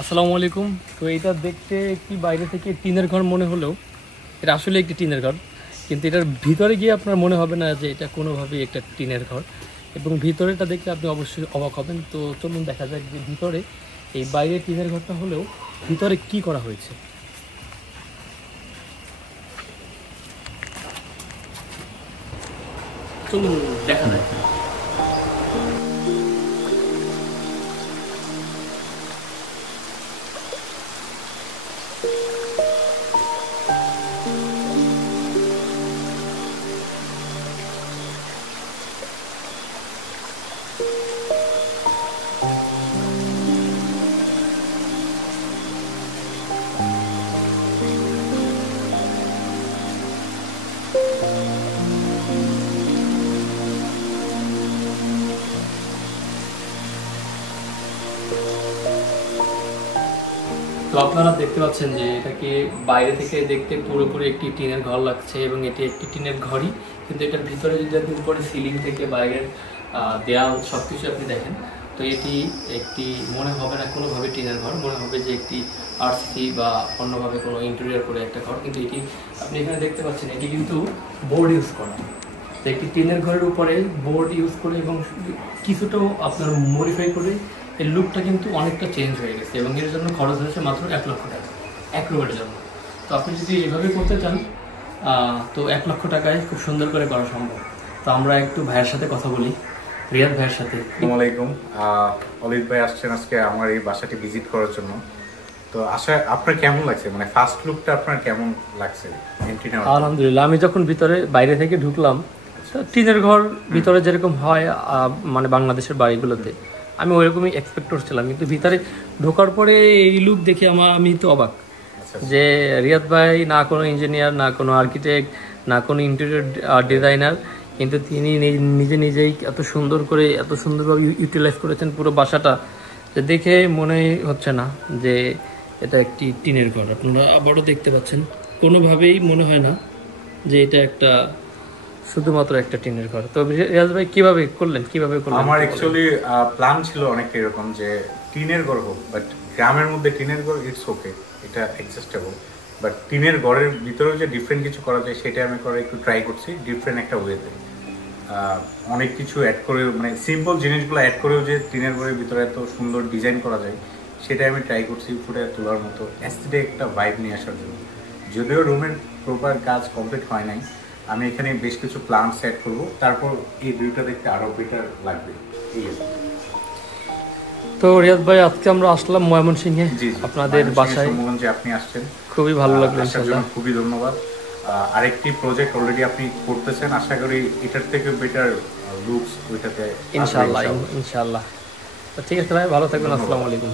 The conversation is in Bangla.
আসসালামু আলাইকুম। তো এটা দেখতে একটি বাইরে থেকে টিনের ঘর মনে হলেও এটা আসলে একটি টিনের ঘর, কিন্তু এটার ভিতরে গিয়ে আপনার মনে হবে না যে এটা কোনোভাবেই একটা টিনের ঘর, এবং ভিতরেটা দেখলে আপনি অবশ্যই অবাক হবেন। তো চলুন দেখা যাক যে ভিতরে এই বাইরে টিনের ঘরটা হলেও ভিতরে কি করা হয়েছে। চলুন দেখা যায়। তো আপনারা দেখতে পাচ্ছেন যে এটাকে বাইরে থেকে দেখতে পুরোপুরি একটি টিনের ঘর লাগছে, এবং এটি একটি টিনের ঘরই, কিন্তু এটার ভিতরে যদি আপনি উপরে সিলিং থেকে বাইরের দেয়াল সব কিছু আপনি দেখেন, তো এটি একটি মনে হবে না কোনোভাবে টিনের ঘর, মনে হবে যে একটি আরসিসি বা অন্যভাবে কোনো ইন্টেরিয়র করে একটা ঘর। কিন্তু এটি আপনি এখানে দেখতে পাচ্ছেন এটি কিন্তু বোর্ড ইউজ করা, তো একটি টিনের ঘরের উপরে বোর্ড ইউজ করে এবং কিছুটাও আপনার মডিফাই করে এর লুকটা কিন্তু অনেকটা চেঞ্জ হয়ে গেছে, এবং এর জন্য খরচ হয়েছে মাত্র 1,00,000 টাকা এক রুমের জন্য। তো আপনি যদি এভাবে করতে চান তো 1,00,000 টাকায় খুব সুন্দর করে করা সম্ভব। তো আমরা একটু ভাইয়ের সাথে কথা বলি, রিয়াদ ভাইয়ের সাথে। আসসালামু আলাইকুম। অলিদ ভাই আসছেন আজকে আমার এই বাসাটি ভিজিট করার জন্য। তো আপনার কেমন লাগছে, মানে ফার্স্ট লুকটা আপনার কেমন লাগছে? আলহামদুলিল্লাহ, আমি যখন ভিতরে বাইরে থেকে ঢুকলাম, তো টিনের ঘর ভিতরে যেরকম হয় মানে বাংলাদেশের বাড়িগুলোতে, আমি ওইরকমই এক্সপেক্ট করছিলাম, কিন্তু ভিতরে ঢোকার পরে এই লুক দেখে আমি তো অবাক যে রিয়াদ ভাই না কোনো ইঞ্জিনিয়ার, না কোনো আর্কিটেক্ট, না কোনো ইন্টেরিয়র ডিজাইনার, কিন্তু তিনি নিজেই এত সুন্দর করে এত সুন্দরভাবে ইউটিলাইজ করেছেন পুরো বাসাটা, যে দেখে মনে হচ্ছে না যে এটা একটি টিনের ঘর। আপনারা আবারও দেখতে পাচ্ছেন, কোনোভাবেই মনে হয় না যে এটা একটা শুধুমাত্র একটা টিনের ঘর। তো রিয়াজ ভাই কিভাবে করলেন? আমার অ্যাকচুয়ালি প্ল্যান ছিল অনেকটা এরকম যে টিনের ঘর হোক, বাট গ্রামের মধ্যে টিনের ঘর ইটস ওকে, এটা অ্যাডজাস্টেবল, বাট টিনের ঘরের ভিতরেও যে ডিফারেন্ট কিছু করা যায় সেটা আমি করার একটু ট্রাই করছি ডিফারেন্ট একটা ওয়েতে। অনেক কিছু অ্যাড করে, মানে সিম্পল জিনিসগুলো অ্যাড করেও যে টিনের ঘরের ভিতরে এত সুন্দর ডিজাইন করা যায় সেটা আমি ট্রাই করছি ফুটে তোলার মতো অ্যাস্থেটিক একটা ভাইব নিয়ে আসার জন্য। যদিও রুমের প্রপার কাজ কমপ্লিট হয় নাই, আমি এখানে বেশ কিছু প্ল্যান্ট সেট করব, তারপর এই ভিউটা দেখতে আরো বেটার লাগবে। তো রিয়াদ ভাই, আজকে আমরা আসলাম ময়মনসিংহে আপনাদের বাসায়, যে আপনি আসছেন খুবই ভালো লাগলো, ইনশাআল্লাহ খুবই ধন্যবাদ। আরেকটি প্রজেক্ট অলরেডি আপনি করতেছেন, আশা করি এটার থেকে বেটার লুকস ওইটাতে ইনশাআল্লাহ। তো ঠিক আছে ভাই, ভালো থাকবেন। আসসালামু আলাইকুম।